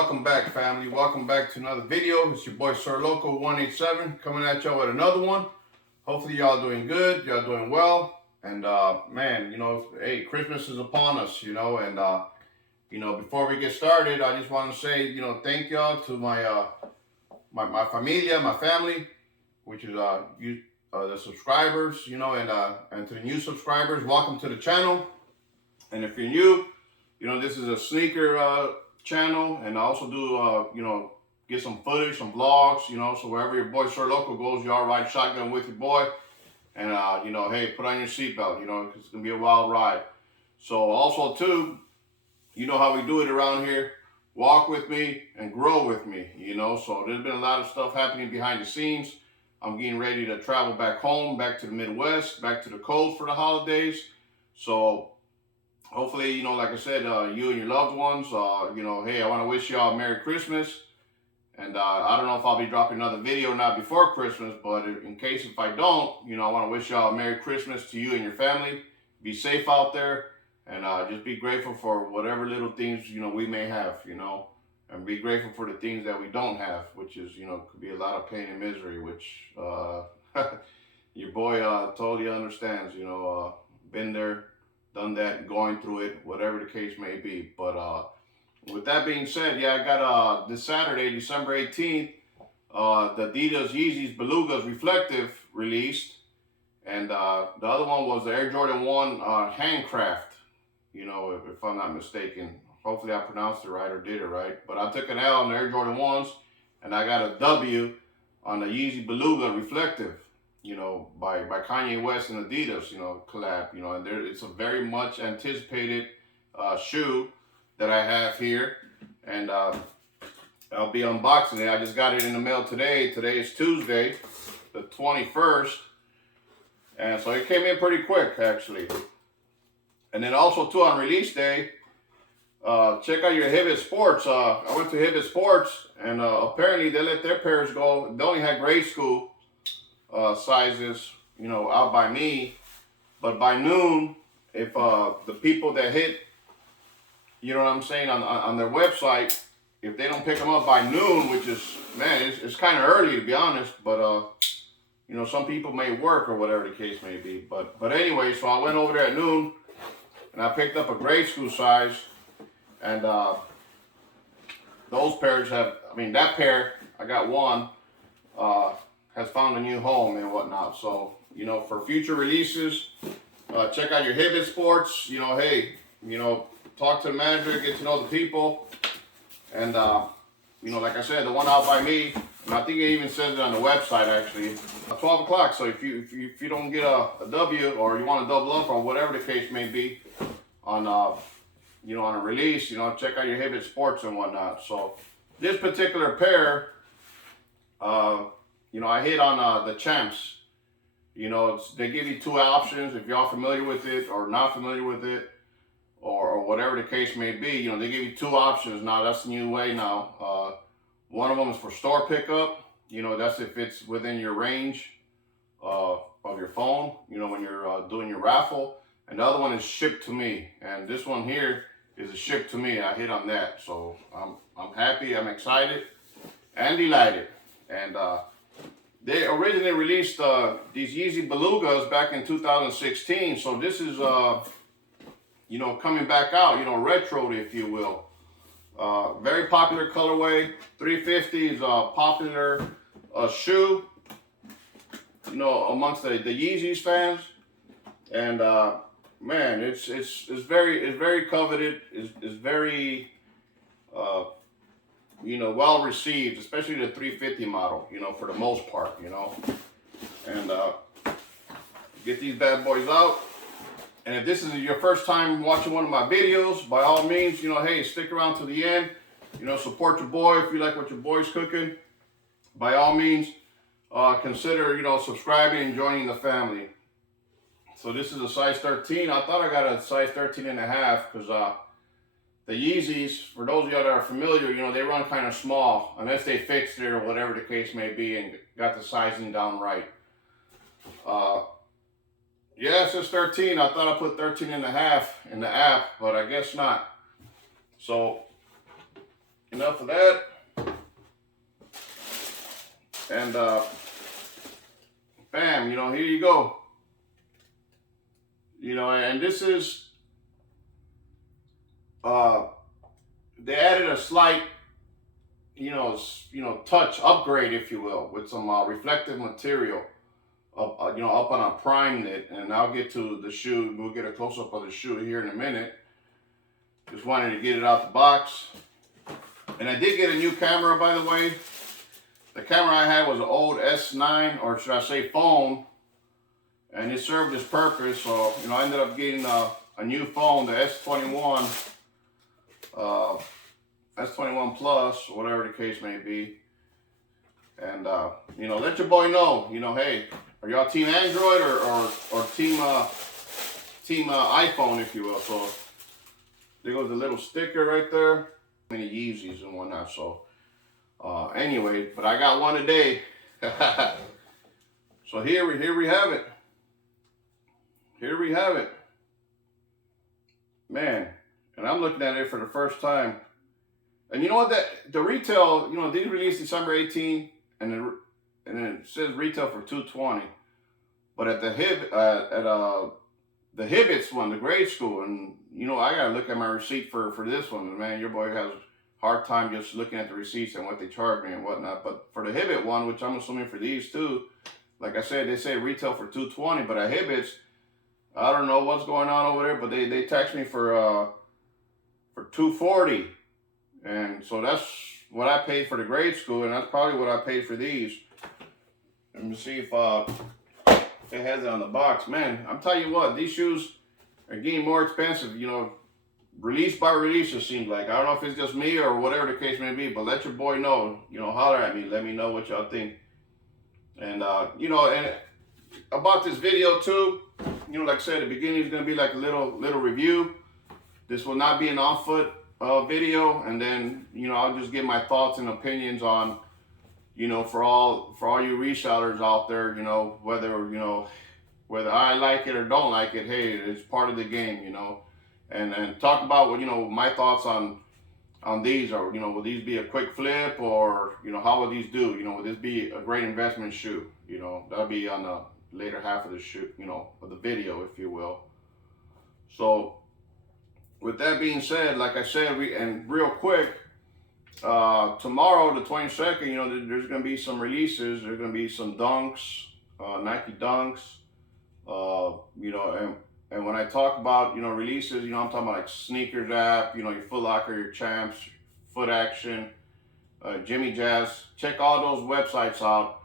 Welcome back, family. Welcome back to another video. It's your boy Sir Loco 187 coming at y'all with another one. Hopefully y'all doing good, y'all doing well. And man, hey, Christmas is upon us, and before we get started, I just want to say, thank y'all to my my familia, my family, which is the subscribers, and to the new subscribers, welcome to the channel. And if you're new, this is a sneaker channel, and I also do get some footage, some vlogs, so wherever your boy Sir Loco goes, you all ride shotgun with your boy, and hey, put on your seatbelt, because it's gonna be a wild ride. So also too, you know how we do it around here, walk with me and grow with me, so there's been a lot of stuff happening behind the scenes. I'm getting ready to travel back home, back to the Midwest, back to the coast for the holidays. So hopefully, like I said, you and your loved ones, hey, I want to wish y'all a Merry Christmas. And I don't know if I'll be dropping another video or not before Christmas, but in case if I don't, I want to wish y'all a Merry Christmas to you and your family. Be safe out there, and just be grateful for whatever little things, we may have, and be grateful for the things that we don't have, which is, could be a lot of pain and misery, which your boy totally understands, been there, done that, going through it, whatever the case may be. But with that being said, yeah, I got this Saturday, December 18th, the Adidas Yeezy Beluga's Reflective released, and the other one was the Air Jordan 1 Handcraft, if I'm not mistaken. Hopefully I pronounced it right or did it right. But I took an L on the Air Jordan 1s, and I got a W on the Yeezy Beluga Reflective, by Kanye West and Adidas, collab, and it's a very much anticipated shoe that I have here, and I'll be unboxing it. I just got it in the mail today. Today is Tuesday, the 21st, and so it came in pretty quick, actually. And then also, too, on release day, check out your Hibbett Sports. I went to Hibbett Sports, and apparently they let their pairs go. They only had grade school sizes, out by me, but by noon, if the people that hit, on their website, if they don't pick them up by noon, which is, man, it's kind of early to be honest, but some people may work or whatever the case may be, but anyway, so I went over there at noon, and I picked up a grade school size, and those pairs that pair, I got one, has found a new home and whatnot. So, for future releases, check out your Hibbett Sports. Hey, talk to the manager, get to know the people. And, like I said, the one out by me, and I think it even says it on the website, actually, 12 o'clock. So if you don't get a W, or you want to double up, or whatever the case may be, on, on a release, check out your Hibbett Sports and whatnot. So this particular pair, I hit on the Champs. They give you two options if y'all familiar with it or not familiar with it, or whatever the case may be. They give you two options now. That's the new way now. One of them is for store pickup. That's if it's within your range of your phone, when you're doing your raffle. And the other one is ship to me. And this one here is a ship to me. I hit on that. So I'm happy, I'm excited, and delighted. And they originally released these Yeezy Belugas back in 2016. So this is, coming back out, retro, if you will. Very popular colorway. 350 is a popular shoe, amongst the Yeezys fans. And man, it's very coveted. It's very well received, especially the 350 model, for the most part, and get these bad boys out. And if this is your first time watching one of my videos, by all means, hey, stick around to the end, support your boy. If you like what your boy's cooking, by all means, consider, subscribing and joining the family. So this is a size 13. I thought I got a size 13 and a half, because the Yeezys, for those of y'all that are familiar, they run kind of small, unless they fixed it or whatever the case may be and got the sizing down right. Yeah, it says 13. I thought I put 13 and a half in the app, but I guess not. So enough of that. And bam, you know, here you go. You know, and this is they added a slight, touch upgrade, if you will, with some reflective material up, up on a prime knit. And I'll get to the shoe. We'll get a close up of the shoe here in a minute. Just wanted to get it out the box. And I did get a new camera, by the way. The camera I had was an old S9, or should I say phone, and it served its purpose. So, you know, I ended up getting a new phone, the S21, S21 Plus, or whatever the case may be. And, you know, let your boy know, you know, hey, are y'all team Android or team iPhone, if you will. So there goes the little sticker right there. Many Yeezys and whatnot. So anyway, but I got one today. So here we have it. Here we have it. Man, and I'm looking at it for the first time. And you know what, that the retail, you know, these released December 18, and it says retail for $220. But at the the Hibbets one, the grade school, and you know, I gotta look at my receipt for this one. And man, your boy has a hard time just looking at the receipts and what they charge me and whatnot. But for the Hibbet one, which I'm assuming for these too, like I said, they say retail for $220, but at Hibbets, I don't know what's going on over there, but they taxed me for $240, and so that's what I paid for the grade school, and that's probably what I paid for these. Let me see if it has it on the box. Man, I'm telling you what, these shoes are getting more expensive, you know, release by release, it seems like. I don't know if it's just me or whatever the case may be, but let your boy know, you know, holler at me, let me know what y'all think. And, you know, and about this video too, you know, like I said, the beginning is going to be like a little review. This will not be an on-foot video, and then, you know, I'll just give my thoughts and opinions on, you know, for all you resellers out there, you know, whether I like it or don't like it, hey, it's part of the game, you know, and talk about what, you know, my thoughts on these, or, you know, will these be a quick flip, or, you know, how will these do, you know, will this be a great investment shoe, you know, that'll be on the later half of the shoot, you know, of the video, if you will. So with that being said, like I said, and real quick, tomorrow, the 22nd, you know, there's going to be some releases. There's going to be some dunks, Nike dunks, you know, and when I talk about, you know, releases, you know, I'm talking about like Sneakers app, you know, your Foot Locker, your Champs, Foot Action, Jimmy Jazz. Check all those websites out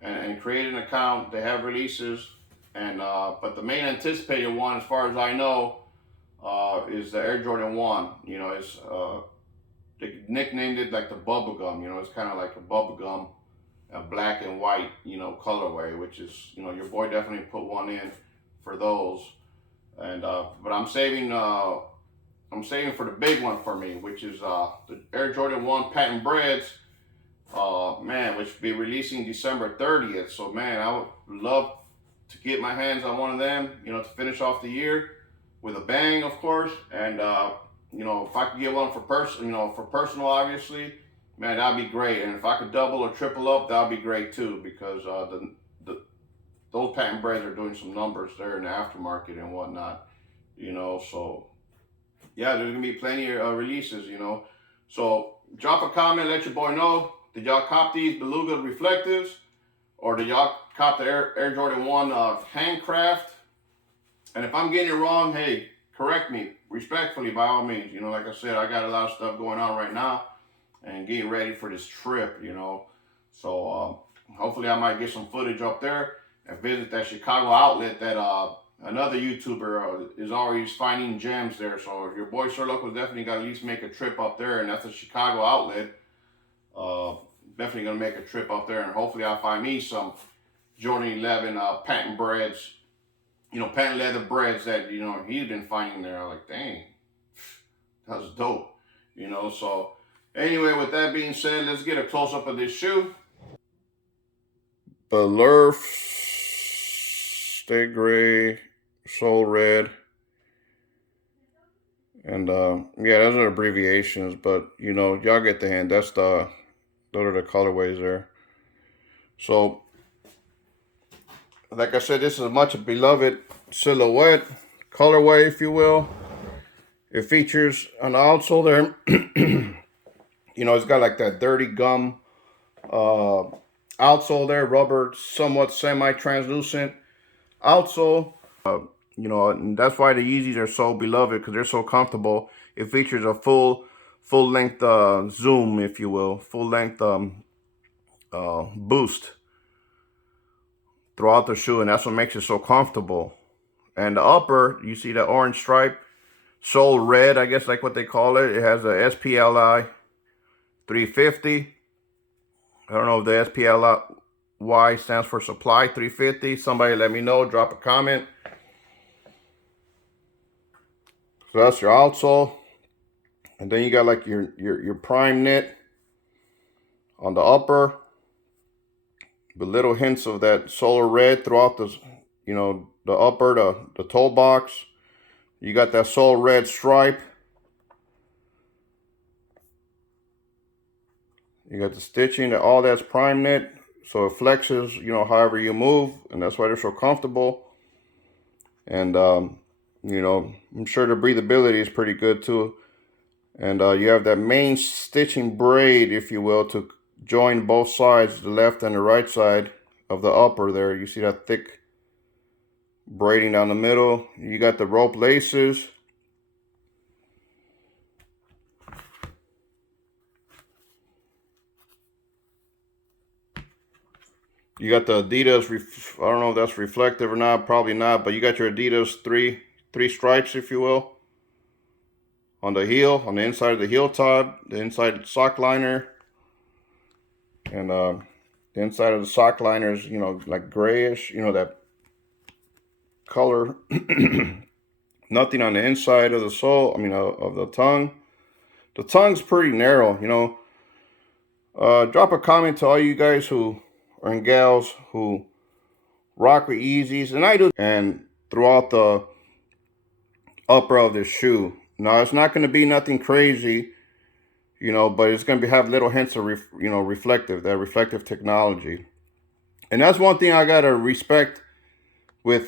and create an account. They have releases, and but the main anticipated one, as far as I know, is the Air Jordan 1. You know, it's they nicknamed it like the bubblegum. You know, it's kind of like a bubblegum, a black and white, you know, colorway, which is, you know, your boy definitely put one in for those. And but I'm saving for the big one for me, which is the Air Jordan 1 patent breads. Man, which will be releasing December 30th. So man, I would love to get my hands on one of them, you know, to finish off the year with a bang, of course. And you know, if I could get one for personal, obviously, man, that'd be great. And if I could double or triple up, that'd be great too, because those patent breads are doing some numbers there in the aftermarket and whatnot, you know. So yeah, there's gonna be plenty of releases, you know. So drop a comment, let your boy know. Did y'all cop these Beluga reflectives, or did y'all cop the Air Jordan 1 handcraft? And if I'm getting it wrong, hey, correct me respectfully, by all means. You know, like I said, I got a lot of stuff going on right now and getting ready for this trip, you know. So hopefully I might get some footage up there and visit that Chicago outlet that another YouTuber is always finding gems there. So your boy Sir Loco definitely got to at least make a trip up there, and that's a Chicago outlet. Definitely gonna make a trip up there, and hopefully I'll find me some Jordan 11 patent breads, you know, patent leather breads that, you know, he's been finding there. I'm like, dang, that's dope, you know. So anyway, with that being said, let's get a close up of this shoe. Belurf, Stay Gray, Soul Red. And yeah, those are abbreviations, but you know, y'all get the hint. Those are the colorways there. So, like I said, this is a much beloved silhouette, colorway, if you will. It features an outsole there. You know, it's got like that dirty gum outsole there, rubber, somewhat semi-translucent outsole. You know, and that's why the Yeezys are so beloved, because they're so comfortable. It features a full length zoom, if you will, full length boost throughout the shoe, and that's what makes it so comfortable. And the upper, you see the orange stripe, sole red, I guess like what they call it. It has a SPLI 350. I don't know if the SPLI stands for supply 350. Somebody let me know, drop a comment. So that's your outsole. And then you got like your prime knit on the upper, with little hints of that solar red throughout the, you know, the upper, the toe box. You got that soul red stripe. You got the stitching, all that's prime knit, so it flexes, you know, however you move, and that's why they're so comfortable. And you know, I'm sure the breathability is pretty good too. And you have that main stitching braid, if you will, to join both sides, the left and the right side of the upper there. You see that thick braiding down the middle. You got the rope laces. You got the Adidas, I don't know if that's reflective or not, probably not, but you got your Adidas three stripes, if you will, on the heel, on the inside of the heel tab, the inside sock liner, and the inside of the sock liner is, you know, like grayish, you know, that color. Nothing on the inside of the sole, I mean, of the tongue. The tongue's pretty narrow, you know. Drop a comment to all you guys who, and gals who rock with Yeezys, and I do, and throughout the upper of this shoe. Now, it's not going to be nothing crazy, you know, but it's going to have little hints of, you know, that reflective technology. And that's one thing I got to respect with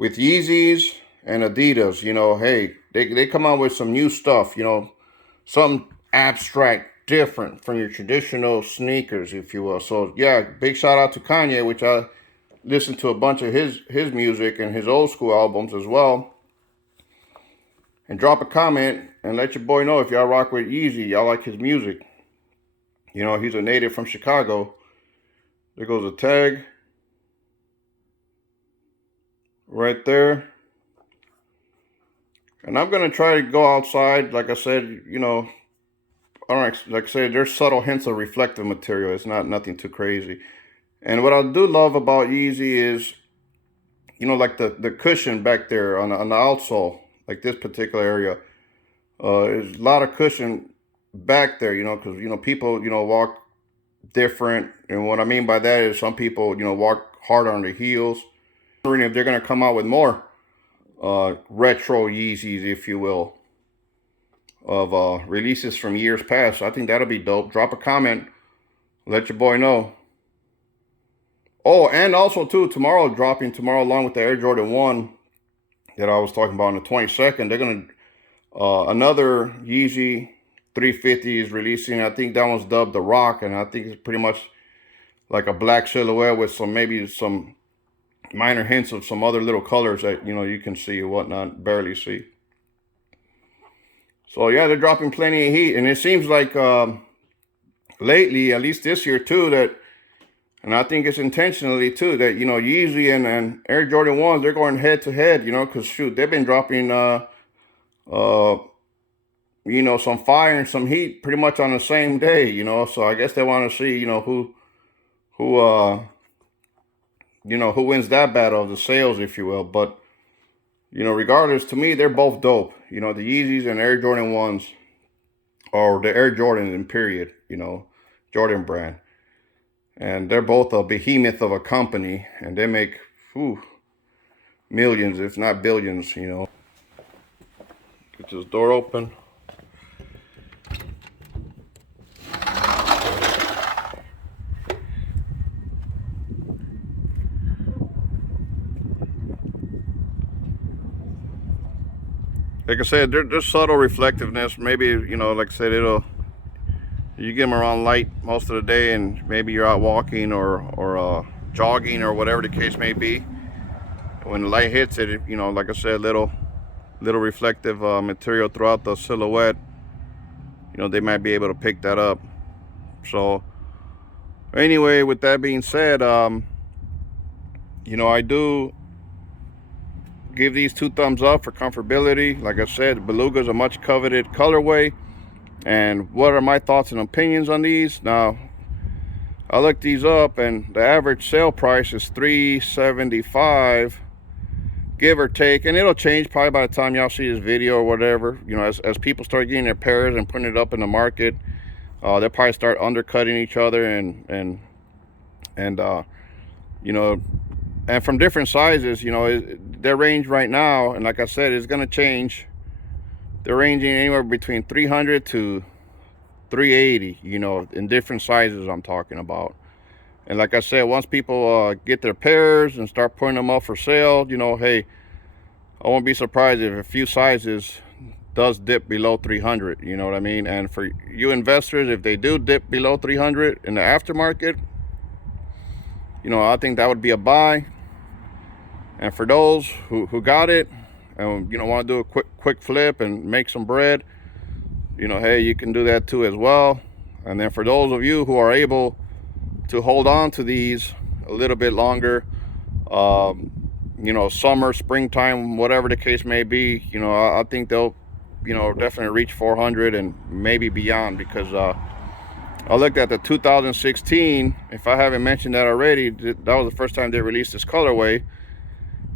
Yeezys and Adidas. You know, hey, they come out with some new stuff, you know, something abstract, different from your traditional sneakers, if you will. So, yeah, big shout out to Kanye, which I listened to a bunch of his music and his old school albums as well. And drop a comment and let your boy know if y'all rock with Yeezy, y'all like his music. You know, he's a native from Chicago. There goes a tag right there. And I'm going to try to go outside. Like I said, you know, I don't, like I said, there's subtle hints of reflective material. It's not nothing too crazy. And what I do love about Yeezy is, you know, like the cushion back there on the outsole, like this particular area. There's a lot of cushion back there, you know, because, you know, people, you know, walk different. And what I mean by that is some people, you know, walk hard on their heels. I'm wondering if they're going to come out with more retro Yeezys, if you will, of releases from years past. I think that'll be dope. Drop a comment. Let your boy know. Oh, and also, too, tomorrow along with the Air Jordan 1 that I was talking about on the 22nd, they're going to, another Yeezy 350 is releasing. I think that one's dubbed The Rock, and I think it's pretty much like a black silhouette with maybe some minor hints of some other little colors that, you know, you can see or whatnot, barely see. So, yeah, they're dropping plenty of heat, and it seems like lately, at least this year, too, that, and I think it's intentionally, too, that, you know, Yeezy and Air Jordan 1s, they're going head-to-head, you know, because, shoot, they've been dropping, you know, some fire and some heat pretty much on the same day, you know, so I guess they want to see, you know, who you know, who wins that battle of the sales, if you will. But, you know, regardless, to me, they're both dope. You know, the Yeezys and Air Jordan 1s, or the Air Jordan in period, you know, Jordan brand. And they're both a behemoth of a company, and they make millions, if not billions, you know. Get this door open. Like I said, there's subtle reflectiveness. Maybe, you know, like I said, you get them around light most of the day, and maybe you're out walking or jogging or whatever the case may be. When the light hits it, you know, like I said, little reflective material throughout the silhouette, you know, they might be able to pick that up. So anyway, with that being said, you know, I do give these 2 thumbs up for comfortability. Like I said, Beluga is a much coveted colorway. And what are my thoughts and opinions on these? Now, I looked these up, and the average sale price is $375, give or take, and it'll change probably by the time y'all see this video or whatever. You know, as people start getting their pairs and putting it up in the market, they'll probably start undercutting each other and you know, and from different sizes. You know, their range right now, and like I said, it's going to change. They're ranging anywhere between 300 to 380, you know, in different sizes I'm talking about. And like I said, once people get their pairs and start putting them up for sale, you know, hey, I won't be surprised if a few sizes does dip below 300, you know what I mean? And for you investors, if they do dip below 300 in the aftermarket, you know, I think that would be a buy. And for those who got it and, you know, want to do a quick flip and make some bread, you know, hey, you can do that too as well. And then for those of you who are able to hold on to these a little bit longer, you know, summer, springtime, whatever the case may be, you know, I think they'll, you know, definitely reach 400 and maybe beyond, because I looked at the 2016, if I haven't mentioned that already, that was the first time they released this colorway,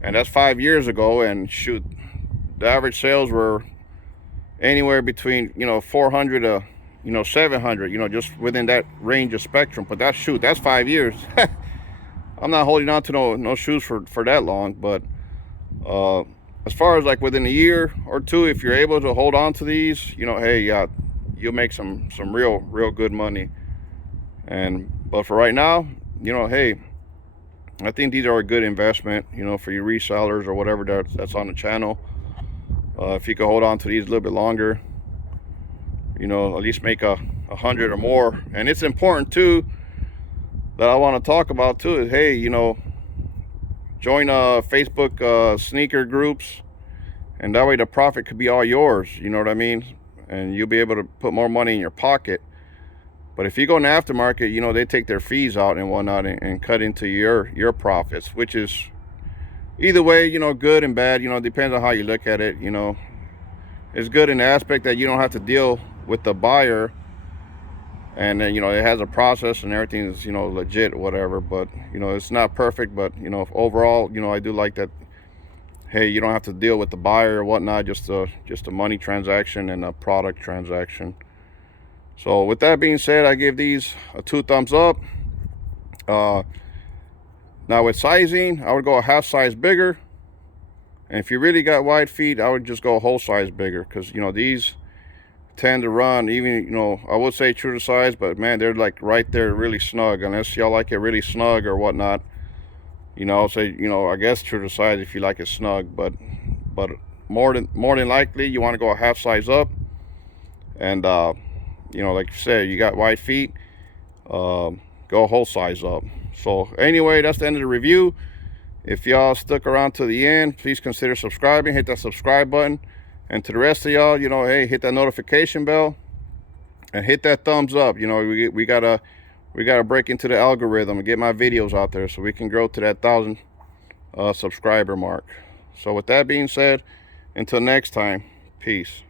and that's 5 years ago. And shoot, the average sales were anywhere between, you know, 400 to, you know, 700, you know, just within that range of spectrum. But that's 5 years. I'm not holding on to no shoes for that long. But as far as like within a year or two, if you're able to hold on to these, you know, hey, yeah, you'll make some real good money. But for right now, you know, hey, I think these are a good investment, you know, for your resellers or whatever that's on the channel. If you can hold on to these a little bit longer, you know, at least make 100 or more. And it's important too, that I want to talk about too, is, hey, you know, join Facebook sneaker groups, and that way the profit could be all yours, you know what I mean? And you'll be able to put more money in your pocket. But if you go in the aftermarket, you know, they take their fees out and whatnot and cut into your profits, which is either way, you know, good and bad. You know, it depends on how you look at it. You know, it's good in the aspect that you don't have to deal with the buyer, and then, you know, it has a process and everything is, you know, legit or whatever. But, you know, it's not perfect. But, you know, overall, you know, I do like that, hey, you don't have to deal with the buyer or whatnot, just a money transaction and a product transaction. So with that being said, I give these a 2 thumbs up. Now with sizing, I would go a half size bigger. And if you really got wide feet, I would just go a whole size bigger, because, you know, these tend to run, even, you know, I would say true to size, but man, they're like right there really snug, unless y'all like it really snug or whatnot. You know, I'll say, you know, I guess true to size if you like it snug, but more than likely you want to go a half size up. And you know, like you said, you got wide feet, go a whole size up. So anyway, that's the end of the review. If y'all stuck around to the end, please consider subscribing. Hit that subscribe button. And to the rest of y'all, you know, hey, hit that notification bell and hit that thumbs up. You know, we gotta break into the algorithm and get my videos out there so we can grow to that 1,000 subscriber mark. So with that being said, until next time, peace.